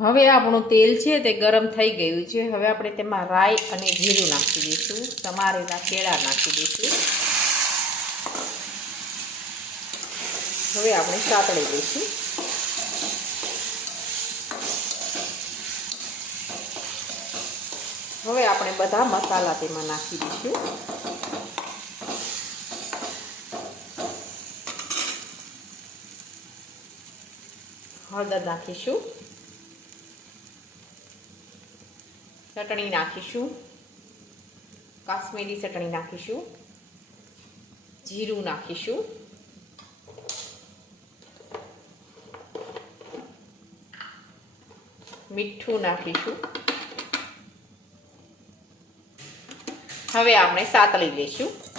હવે આપણું તેલ છે તે ગરમ થઈ ગયું છે. હવે આપણે તેમાં રાઈ અને જીરું નાખી દઈશું. સમારેલા કેળા નાખી દઈશું. હવે આપણે સાતળી દઈશું. હવે આપણે બધા મસાલા તેમાં નાખી દઈશું. હળદર નાખીશું. ચટણી નાખીશું. કાશ્મીરી ચટણી નાખીશું. જીરું નાખીશું. મીઠું નાખીશું. હવે આપણે સાતળી લઈશું.